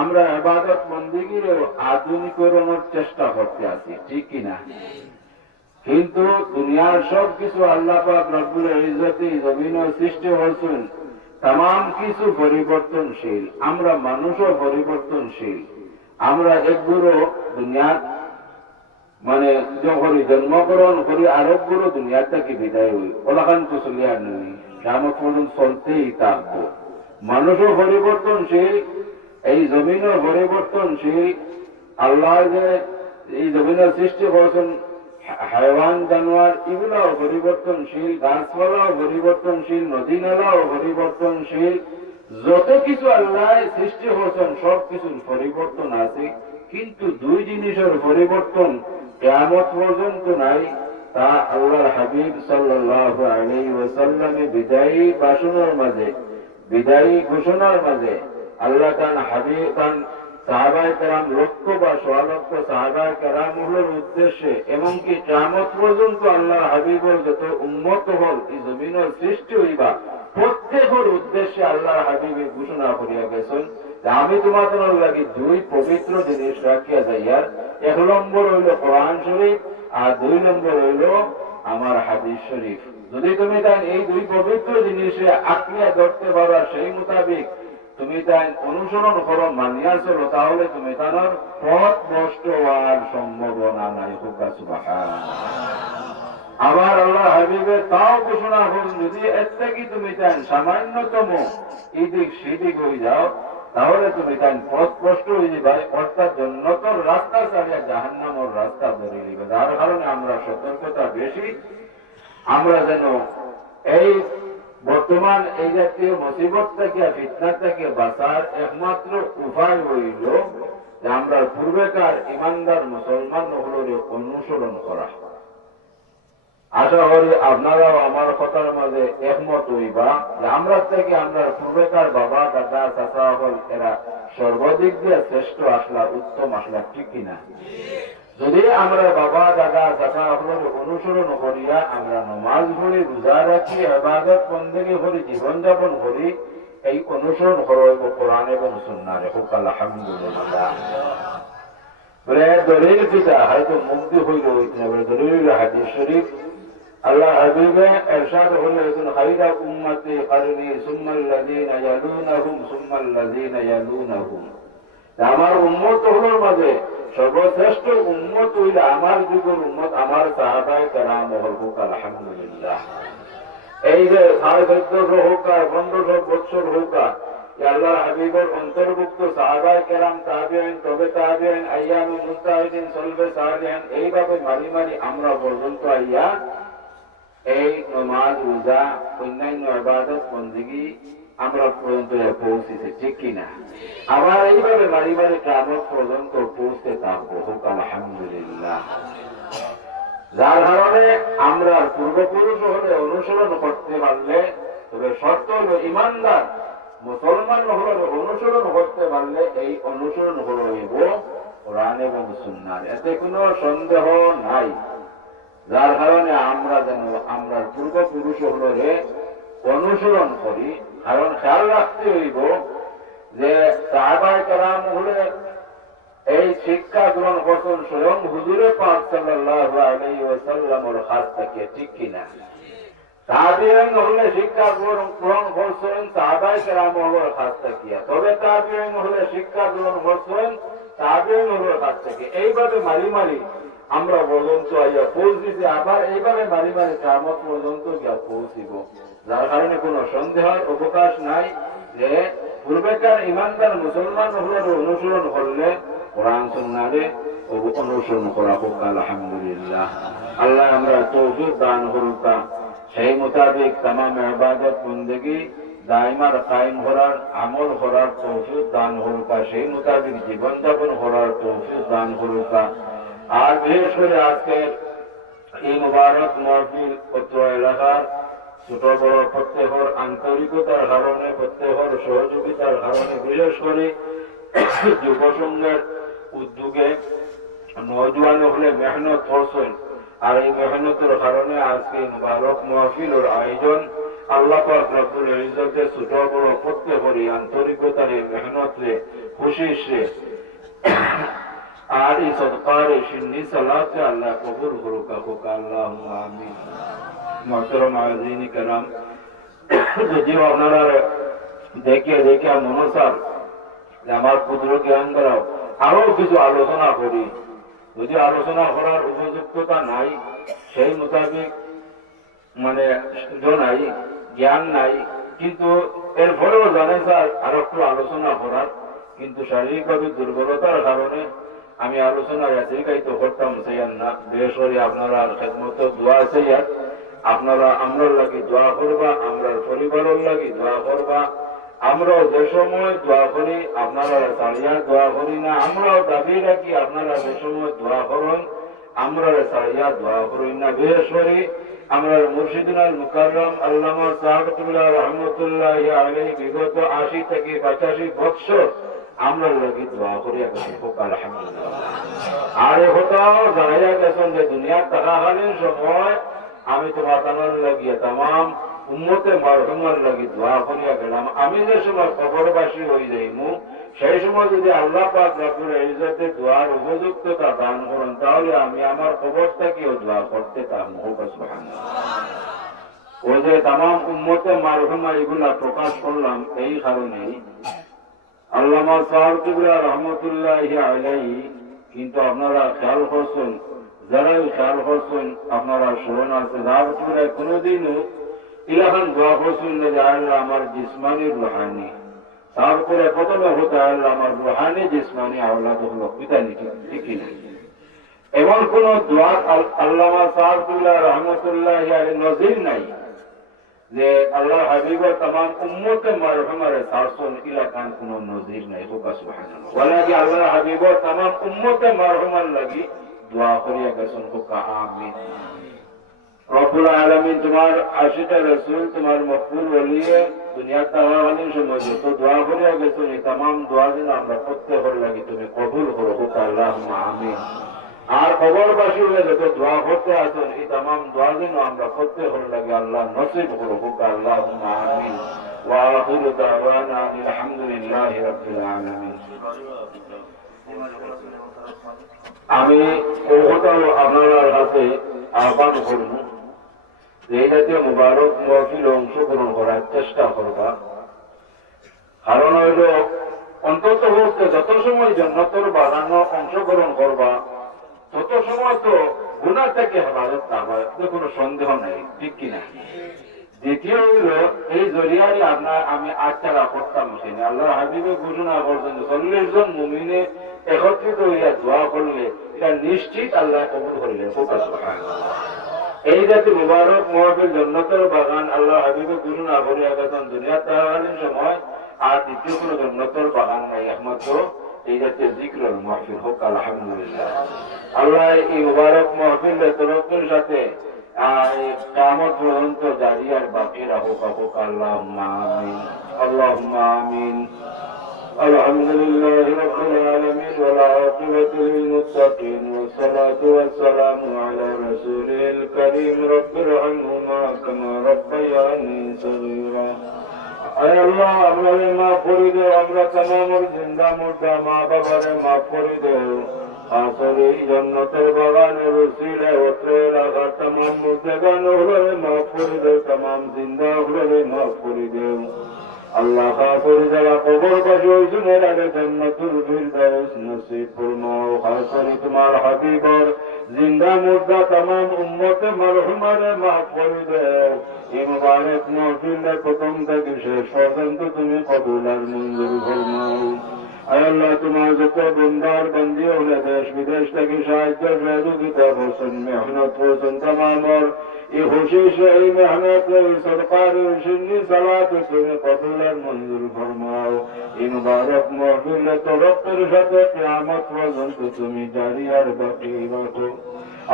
আমরা ইবাদত বন্দেগীর আধুনিকরণের চেষ্টা করতে আছি, ঠিক কিনা? কিন্তু দুনিয়ার সব কিছু আল্লাহ পাক রব্বুল ইজ্জতি জমিনের সৃষ্টি হয়েছেন, তাম কিছু পরিবর্তনশীল। আমরা মানুষও পরিবর্তনশীল। আমরা একগুলো দুনিয়ার মানে যখন জন্মগ্রহণ করি আরেকগুলো দুনিয়ার থেকে বিদায় হই, ওলাখান তো চলিয়ার নই, কেমন পর্যন্ত চলতেই থাকবো। মানুষও পরিবর্তনশীল, এই জমিনও পরিবর্তনশীল। আল্লাহ যে এই জমিনের সৃষ্টি করেছেন, হাইওয়ান জানোয়ার এগুলাও পরিবর্তনশীল, গাছপালাও পরিবর্তনশীল, নদী নালাও পরিবর্তনশীল। যত কিছু আল্লাহ সৃষ্টি করেছেন সব কিছুর পরিবর্তন আছে, কিন্তু দুই জিনিসের পরিবর্তন কিয়ামত পর্যন্ত নাই। তা আল্লাহর হাবিব সাল্লাল্লাহু আলাইহি ওয়াসাল্লামে বিদায়ী ভাষণের মাঝে, বিদায়ী ঘোষণার মাঝে আল্লাহ তান হাবিব তান সাহাবায়ে কেরাম লক্ষ বা সোয়া লক্ষ সাহাবায়ে কেরামের উদ্দেশ্যে, এমনকি কিয়ামত পর্যন্ত আল্লাহর হাবিবের যত উম্মত হল এই জমিনের সৃষ্টি হইবা প্রত্যেকের উদ্দেশ্যে আল্লাহর হাবিবে ঘোষণা করিয়া গেছেন যে আমি তোমাদের লাগি দুই পবিত্র জিনিস রাখিয়া যাইয়ার। এক নম্বর হইল কোরআন শরীফ, আর দুই নম্বর হইল আমার হাদিস শরীফ। যদি তুমি তাই এই দুই পবিত্র জিনিসে আঁকড়িয়া ধরতে পারো, সেই মোতাবেক তুমি তাই অনুসরণ করো, মানিয়া চলো, তাহলে তুমি তার পথ নষ্ট হওয়ার সম্ভাবনা নাই। আবার আল্লাহ হাবিবের তাও ঘোষণা করুন, যদি এর থেকে তুমি তাই সামান্যতম এদিক সেদিক হয়ে যাও, তাহলে তুমি তাই পথ নষ্ট হয়ে যাবে, অর্থাৎ জন্নতর রাস্তা ছাড়িয়া জাহান্নামের রাস্তা ধরে নিবে। যার কারণে আমরা সতর্কতা বেশি। আমরা যেন এই বর্তমান এই জাতীয় মুসিবত থেকে, ফিতনা থেকে বাঁচার একমাত্র উপায় হইল যে আমরা পূর্বেকার ইমানদার মুসলমান হলের অনুসরণ করা। আশা করি আপনারাও আমার কথার মাঝে একমত হইবা যে আমরা থেকে আমরা পূর্বেকার বাবা দাদা চাচা হল এরা সর্বাধিক দিয়ে শ্রেষ্ঠ আসলা, উত্তম আসলা, ঠিক কিনা? যদি আমরা বাবা দাদা চাচা হলের অনুসরণ করিয়া আমরা নমাজ পড়ি, রোজা রাখি, ইবাদত বন্দেগী করি, জীবনযাপন করি, এই অনুসরণ করব কোরআন এবং সুন্নাহ। আলহামদুলিল্লাহ। বলে দলিল কিতা হয়তো মুক্তি হইল হইতে না, বলে দলিল হাদিস শরীফ। আল্লাহ হাবিবে ইরশাদ করেছেন, খায়রা উম্মতি করনি সুম্মাল্লাযীনা ইয়ালুনাহুম সুম্মাল্লাযীনা ইয়ালুনাহুম। আমার উম্মত হলোর মাঝে সর্বশ্রেষ্ঠ উম্মত হইল আমার যুগের উম্মত, আমার সাহাবায়ে কেরাম হল। আলহামদুলিল্লাহ। এই যে 1450 হোক আর 1500 বছর হোক, আল্লাহ হাবিবের অন্তর্ভুক্ত সাহাবায়ে কেরাম, তাবিঈন, তবে তাবিঈন, আইয়ামুল মুজতাহিদিন, সলফে সালেহিন, এইভাবে মারি মারি আমরা পর্যন্ত আইয়া এই নামাজ, রোজা, অন্যান্য ইবাদত বন্দেগী আমরা পর্যন্ত পৌঁছেছি, ঠিক কিনা? আবার এইভাবে মারি মারি কিয়ামত পর্যন্ত পৌঁছতে থাকবো। আলহামদুলিল্লাহ। যার কারণে আমরা পূর্বপুরুষ হলে অনুসরণ করতে পারলে, তবে শর্ত হল ইমানদার মুসলমান হলে অনুসরণ করতে পারলে এই অনুসরণ হইব কোরআন এবং সুন্নাহ, এতে কোনো সন্দেহ নাই। যার কারণে আমরা যেন আমরা পূর্বপুরুষ হলে অনুসরণ করি। কারণ খেয়াল রাখতে হইব যে সাহাবায়ে কেরাম হলে এই শিক্ষা গ্রহণ করছেন স্বয়ং হুজুরে পাক সাল্লাল্লাহু আলাইহি ওয়াসাল্লামের কাছ থেকে, ঠিক কিনা? তাবিঈন হলে শিক্ষা গ্রহণ করছেন সাহাবায়ে কেরামের কাছ থেকে, তবে তাবিঈন হলে শিক্ষা গ্রহণ করছেন তাবিঈনের কাছ থেকে। এইভাবে মারি মারি আমরা পর্যন্ত আইয়া পৌঁছিছি, আবার এইভাবে মারি মারি কিয়ামত পর্যন্ত গিয়া পৌঁছিব। যার কারণে কোনো সন্দেহের অবকাশ নাই যে পূর্বেকার ইমানদার মুসলমান হলের অনুসরণ করলে কোরআন সুন্নাহরে অনুসরণ করা হোক। আলহামদুলিল্লাহ। আল্লাহ আমরা তৌফিক দান করুক, সেই মোতাবেক তামাম ইবাদত বন্দেগী দাইমার কায়েম করার, আমল করার তৌফিক দান করুক, সেই মোতাবেক জীবনযাপন করার তৌফিক দান করুক। আর বিশেষ করে আজকের এই মুবারক মাহফিল অত্র এলাকার ছোট বড় প্রত্যেকের আন্তরিকতার কারণে, প্রত্যেকের সহযোগিতার কারণে, বিশেষ করে যুব সংঘের উদ্যোগে নওজোয়ান হলে মেহনত করছেন, আর এই মেহনতের কারণে আজকে মুবারক মাহফিলের আয়োজন। আল্লাহ পাক রব্বুল ইজ্জতে ছোট বড় প্রত্যেকেরই আন্তরিকতার এই মেহনতে খুশি সে আর এই সদকার সিন্নি সালাতে আল্লাহ কবুল করুক আল্লাহুম্মা আমিন। মুহতারাম আযিনী کرام, যদিও আপনারা দেখে দেখে মনসার যে আমার পুত্র জ্ঞান দ্বারা আরো কিছু আলোচনা করি, যদি আলোচনা করার উপযুক্ততা নাই, সেই মোতাবেক মানে নাই, জ্ঞান নাই, কিন্তু এরপরেও জানে স্যার আরো একটু আলোচনা করার, কিন্তু শারীরিকভাবে দুর্বলতার কারণে আমি আলোচনা এতটাই তো করতাম চাইয়ার না। বিশেষ করে আপনারা খেদমত দোয়া চাইয়ার, আপনারা আমরার লাগি দোয়া করবা, আমরার পরিবারের লাগি দোয়া করবা। আমরাও যে সময় দোয়া করি আপনারা চালিয়া দোয়া করি না, আমরাও দাবি রাখি আপনারা যে সময় দোয়া করুন আমরা চালিয়া দোয়া করি না। বিশেষ করে আমরা মুর্শিদুল মুকাররম আল্লামা সাহাবতুল্লাহ রহমতুল্লাহি আলাইহি বিগত ৮০ থেকে ৮৫ বছর আমরা লাগি দোয়া করি আলহামদুলিল্লাহ। আর এটাও জানাইয়া গেছেন যে দুনিয়ার থাকাকালীন সময় আমি তোমার তানার লাগিয়ে তাম উম্মতে মারহুমার লাগি দোয়া করিয়া গেলাম। আমি যে সময় কবরবাসী হয়ে যাইমু সেই সময় যদি আল্লাহ পাক রব্বুল ইজ্জতে দোয়ার উপযুক্ততা দান করেন, তাহলে আমি আমার কবর থেকেও দোয়া করতে পারবো। সুবহানাল্লাহ। ওই যে তাম উম্মতে মারহুমা এগুলা প্রকাশ করলাম এই কারণেই, আল্লামা সাহাবতুল্লাহ রহমতুল্লাহি আলাইহি, কিন্তু আপনারা খেয়াল করছেন, যারাই খেয়াল করছেন আপনারা স্মরণ আছে, সাহাবতুল্লাহ কোনোদিনও ইলাখান দোয়া করছেন যে আল্লাহ আমার জিসমানি রুহানি, তারপরে প্রথমে হতে আল্লাহ আমার রুহানি জিসমানি আওলাদ হলো পিতা নাকি, ঠিক না? এমন কোন দোয়া আল্লামা সাহাবতুল্লাহ রহমতুল্লাহি আলাইহি নজির নাই যে আল্লাহ হাবিবের तमाम উম্মতে মারহুমারে সারসন ইলাকান কোন নজির নাই। সুবহানাল্লাহ। ওয়ালাকি আল্লাহ হাবিবের तमाम উম্মতে মারহুমার লাগি দোয়া করিয়া গেছেন। আমিন। রব্বুল আলামিন তোমার ৮০টা রাসূল তোমার মকবুল ওলিয়ে দুনিয়ার তাওয়ালির সময় যত দোয়া করিয়া গেছেন এই तमाम দোয়া যেন আমরা প্রত্যেকের লাগি তুমি কবুল করো। আল্লাহুম্মা আমিন। আর কবরবাসী হলে যত দোয়া করতে আছেন এই तमाम দোয়া যেন আমরা প্রত্যেকের লাগি আল্লাহ নসিব করো। আল্লাহুম্মা আমিন। ওয়া আখিরু দাওয়ানা আলহামদুলিল্লাহি রাব্বিল আলামিন। আমি ওটাও আপনার কাছে আহ্বান করব যে এই জাতীয় মুবারক মাহফিলে অংশগ্রহণ করার চেষ্টা করবা। কারণ হইল অন্তত হচ্ছে যত সময় জান্নাতের বাগানে অংশগ্রহণ করবা তত সময় তো গুনাহ থেকে হেফাজত না হয়, কোনো সন্দেহ নেই, ঠিক কিনা? দ্বিতীয় হইল এই জরিয়ায় আমি আটটা করতাম সেখানে আল্লাহ হাবিবে ঘোষণা করছেন ৪০ জন মুমিনে একত্রিত হইয়া দোয়া করলে এটা নিশ্চিত আল্লাহ কবুল করিলেন। এই জাতীয় মুবারক মাহফিল জান্নাতের বাগান আল্লাহ হাবিবে ঘোষণা করিয়া গেছেন দুনিয়ার থাকাকালীন সময়, আর দ্বিতীয় কোনো জান্নাতের বাগান নাই, একমাত্র এই জাতীয় জিকরুল মাহফিল। হোক আলহামদুলিল্লাহ। আল্লাহ এই মুবারক মাহফিল তরফের সাথে কিয়ামত পর্যন্ত জারি আর বাকি রাখুক। আল্লাহুম্মা আমিন। আল্লাহুম্মা আমিন। আলহামদুলিল্লাহি রাব্বিল আলামিন ওয়াল আকিবাতু লিল মুত্তাকিন ওয়াস সালাতু ওয়াস সালামু আলা রাসূলিল কারীম রাব্বিরহামহুমা কামা রাব্বায়ানি সগীরা। আয় আল্লাহ আমাদের মাফ করে দাও, আমরা तमाम জিন্দা মুর্দা মা বাবারে মাফ করে দাও। আসলে এই জান্নাতের বাগানের উসিলায় অত্র এলাকার तमाम মুর্দাগানগুলোরে মাফ করে দাও, तमाम জিন্দাগুলোরে মাফ করে দাও। আল্লাহ করে যারা কবরবাসী হয়েছেন এর আগে জান্নাতুল ফিরদাউস নসিব ফরমাও। খাস করে তোমার হাবিবের জিন্দা মুর্দা तमाम উম্মতে মারহুমারে মাফ করে দাও। এই মুবারক মাহফিলের প্রথম থেকে শেষ পর্যন্ত তুমি কবুল আর মঞ্জুর ফরমাও। আয় আল্লাহ তোমার যত বন্দার বন্দী হলে দেশ বিদেশ থেকে সাহায্য সহযোগিতা করছেন, মেহনত করছেন तमाम এই খুশি এই মেহনত সরকার সিন্নি সালাত তুমি কবুল আর মঞ্জুর ফরমাও। এই মুবারক মাহফিলের তরফের সাথে কিয়ামত পর্যন্ত তুমি জারি আর বাকি রাখো।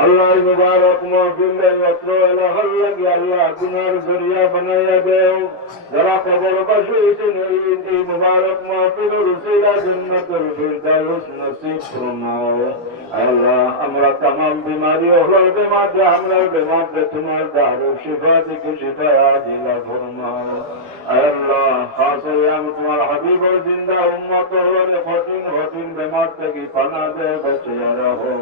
আল্লাহ মুবারক মাহফিলের মাত্র এলাকার লাগি আল্লাহ গুনার জরিয়া বানাইয়া দেও। যারা কবরবাসী হয়েছেন এই মুবারক মাহফিলের উসিলা জান্নাতুল ফিরদাউস নসিব ফরমাও আল্লাহ আমরা तमाम बीमारी और बीमार जो हमरा बीमार पे तुम्हारे दारू शिफा की शिफा आजिला फरमाओ अल्लाह खास हम तुम्हारा हबीब और जिंदा उम्मत और हटीन बीमार की पनाह दे बचा रहो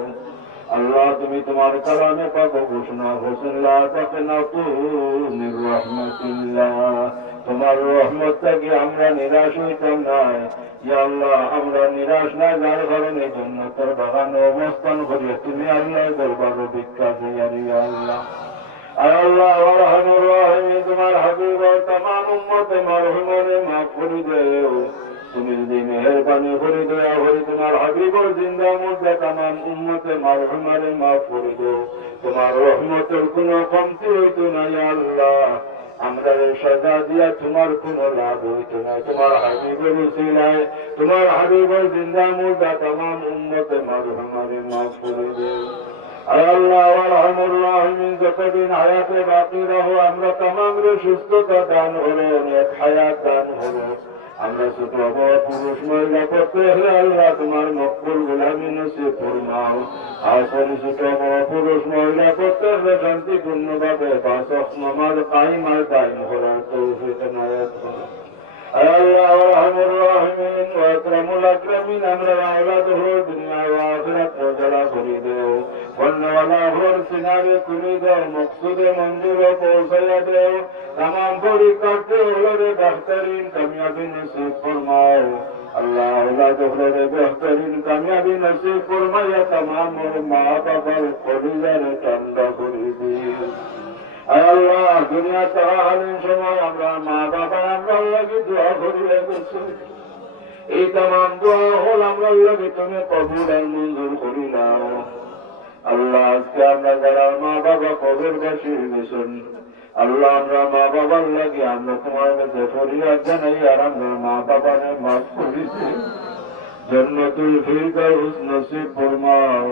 अल्लाह तुम्हें तुम्हारे कलामे पाक घोषणा हुस्न ला तकनतु मिन रहमतिल्लाह तुम्हारे रहमत की हमरा निराश হইতাম না ইয়া আল্লাহ আমরা নিরাশ না যার কারণে জান্নাতের বাগানে অবস্থান করি তুমি আল্লাহর দরবারে ভিক্ষা দিয়া ইয়া আল্লাহ আল্লাহ ওয়ারহামুর রহিম তোমার হাবিব और तमाम উম্মত মারহুমরে মাফ করে দাও তুমি যদি মেহেরবানি করে দয়া করে তোমার হাবিবর জিন্দা মুর্দা तमाम উম্মতে মারহুমরে মাফ করে দাও তোমার রহমতের কোনো কমতি হইতো না ইয়া আল্লাহ আমরা সাজা দিয়া তোমার কোনো লাভ হইতো না তোমার হাবিবের উসিলায় তোমার হাবিবের জিন্দা মুর্দা तमाम উম্মতে মারহুমরে মাফ করে দাও আল্লাহ ওয়ারহামুর রাহিমিন যতদিন হায়াতে বাকি রহো আমরা तमाम রে সুস্থতা দান করো নেক হায়াত দান করো আমরা ছোট বড় পুরুষ মহিলা করতে হলে আল্লাহ তোমার মকবুল গোলামি নসিব ফরমাও আসলে ছোট বড় পুরুষ মহিলা করতে হলে শান্তিপূর্ণ ভাবে পাঁচ ওয়াক্ত নামাজ কায়েম আর দায়েম করার তৌফিক এনায়েত করো আল্লাহ ওয়ারহামুর রাহিমিন ওয়া আকরামুল আকরামিন আমরা আওলাদ হো দুনিয়া ও আখিরাত উজালা করে দাও বন্যওয়ালা ঘর সিনারে তুলে দাও মকসুদে মঞ্জুরে পৌঁছাইয়া দাও तमाम পরীক্ষার্থী হলে বেহতরিন কামিয়াবি নসিব ফরমাও আল্লাহ আওলাদ হলে বেহতরিন কামিয়াবি নসিব ফরমাইয়া तमाम মা বাবার কলিজারে ঠান্ডা করে দিও আল্লাহ দুনিয়া তাহালিন সময় আমরা মা বাবা আমরা লাগি দোয়া করি লেগেছি এই तमाम দোয়া হল আমরা লাগি তুমি কবুল আর মঞ্জুর করি নাও আল্লাহ আজকে আমরা যারা মা বাবা কবর বাসী গেছেন আল্লাহ আমরা মা বাবার লাগি আমরা তোমার কাছে ফরিয়াদ জানাই আর আমরা মা বাবারে মাফ করে দিই জান্নাতুল ফিরদাউস নসিব ফরমাও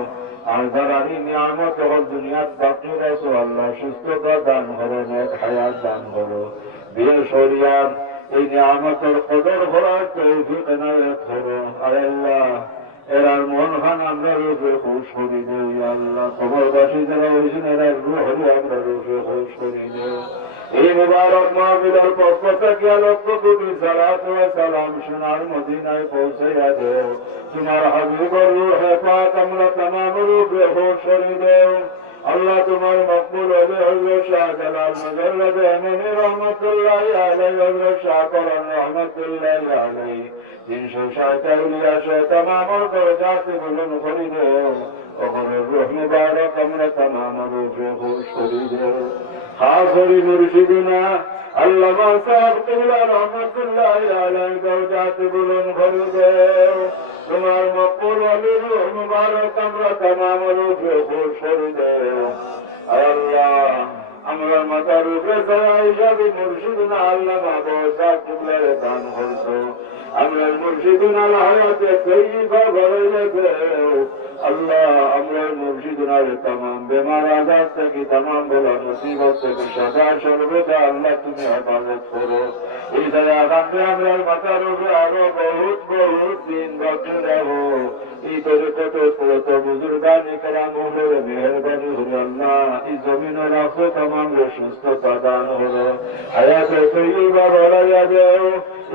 আর যারা এই নিয়ামত হল দুনিয়াত বাকি রয়েছে আল্লাহ সুস্থতা দান করো নেক হায়াত দান করো বিয়ে শরিয়াত এই নিয়ামতের কদর করার তৌফিক এনায়েত করো আল্লাহ এরার মন খান আমরা রূপে খুশ করি দেও আল্লাহ কবরবাসী যারা হয়েছেন এরা রূহ হলে আমরা রূপে খুশ করি দেও এই মুবারক মাহফিলের পক্ষ থেকে লক্ষ কোটি সালাত ওয়া সালাম সোনার মদিনায় পৌঁছাইয়া দেও তোমার হাবিবের রূহে পাক আমরা तमाम রূপে খুশ করি দেও আল্লাহ তোমার মকবুল ওলি হযরত শাহ জালাল মুজাল্লাদ আমিনী রহমাতুল্লাহি আলাইহি হযরত শাহ করান রহমাতুল্লাহি আলাইহি 360 উলিয়া সহ तमाम দরজাতে বুলন্দ করে দেও ওগরে রূহ মুবারক আমরা तमाम রূপে খুশ করি দেও খাস হরি মুর্শিদুনা আল্লামা সাহেব কিবলা রহমাতুল্লাহি আলাইহি দরজাতে বুলন্দ করে দেও তোমার মকবুল ওলি রূহ মুবারক আমরা तमाम রূপে খুশ করে দেও আল্লাহ আমরা মাতা রূপে সারা হিসাবে মুর্শিদুনা আল্লামা সাহেব কিবলারে দান করছো আমরা মুর্শিদুনা হায়াতে তৈয়বা ভরাইলে দেও আল্লাহ আমরা মুর্শিদুনার तमाम বেমার আজাদ থেকে तमाम বলা মুসিবত থেকে সদা সর্বদা আল্লাহ তুমি হেফাজত করো এই দয়া কান্দে আমরা মাতার উপরে আরো বহুত বহুত দিন বাকি রাখো এই তরিকতে কত বুজুর্গানি کرام হলে মেহেরবানি হলো আল্লাহ এই জমিনে রাখো तमाम রে সুস্থতা দান করো হায়াতে তৈয়বা ভরাইয়া দেও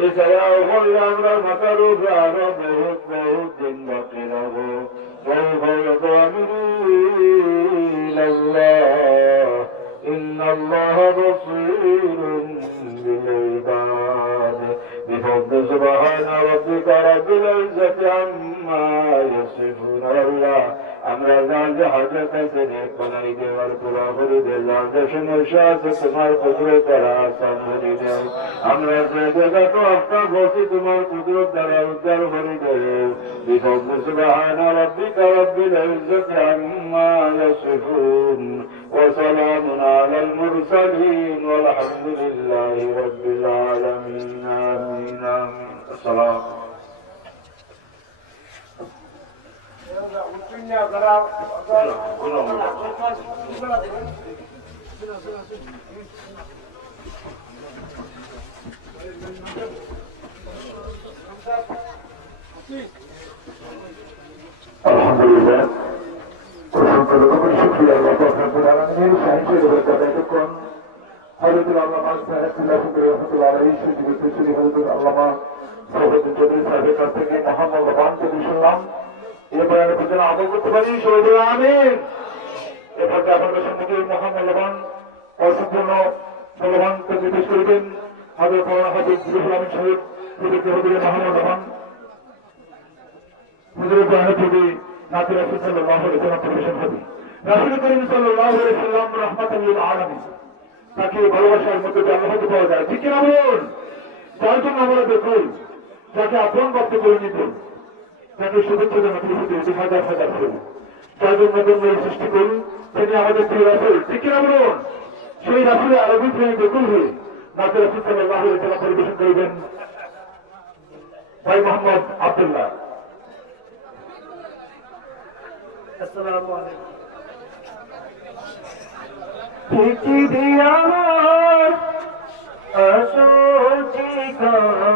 এই দয়া হল আমরা মাতার উপরে আরো বহুত বহুত দিন বাকি রাখো إن الله بصير بالعباد بفضل سبحان ربك رب العزة عما يصفون الله আমরা যার যে হাজত আছে নেক বানাই দেওয়ার পুরা করে দে যার যে সমস্যা আছে তোমার কুদরত দ্বারা আসান করে দেও আমরা যে জায়গা তো আপনার বসে তোমার কুদরত দ্বারা উদ্ধার করে দেও বিফضل سبحان ربك رب العزة عما يصفون وسلام على المرسلين والحمد لله رب العالمين آمين آمين السلام আল্লামা সৈয়দ চৌধুরী সাহেবের কাছ থেকে মহামূল্যবান কবি শুনলাম। এ বয়ানের পিছনে আমল করতে পারি সবাই আমিন। এরপর আপনাদের সম্মুখে মহামূল্যবান অসম্পূর্ণ মূল্যবান কবি পেশ করিবেন হাজরত হাফিজ জিবরুল আমিন সাহেব মহামূল্যবান হুজুর বয়ানের কবি নাতি রাসূল সাল্লাল্লাহু আলাইহি ওয়াসাল্লাম পরিবেশন হবে। রাসূল করিম সাল্লাল্লাহু আলাইহি ওয়াসাল্লাম রাহমাতাল লিল আলামিন, তাকে ভালোবাসার মধ্যে দিয়ে আল্লাহকে পাওয়া যায়। ঠিক কিনা বলুন? যার জন্য আমরা দেখুন, যাকে আপন ভক্ত করে নিত, তাকে শুভেচ্ছা জানাতে হতে হাজার হাজার ফুল, যার জন্য সৃষ্টি করুন, তিনি আমাদের প্রিয় রাসূল। ঠিক কিনা বলুন? সেই রাসূলের আরবি প্রেমে বেকুল হয়ে নাতি রাসূল সাল্লাল্লাহু আলাইহি ওয়াসাল্লাম পরিবেশন করবেন ভাই মোহাম্মদ আব্দুল্লাহ। আসসালামু আলাইকুম। পৃথিবী আমার আসল ঠিকানা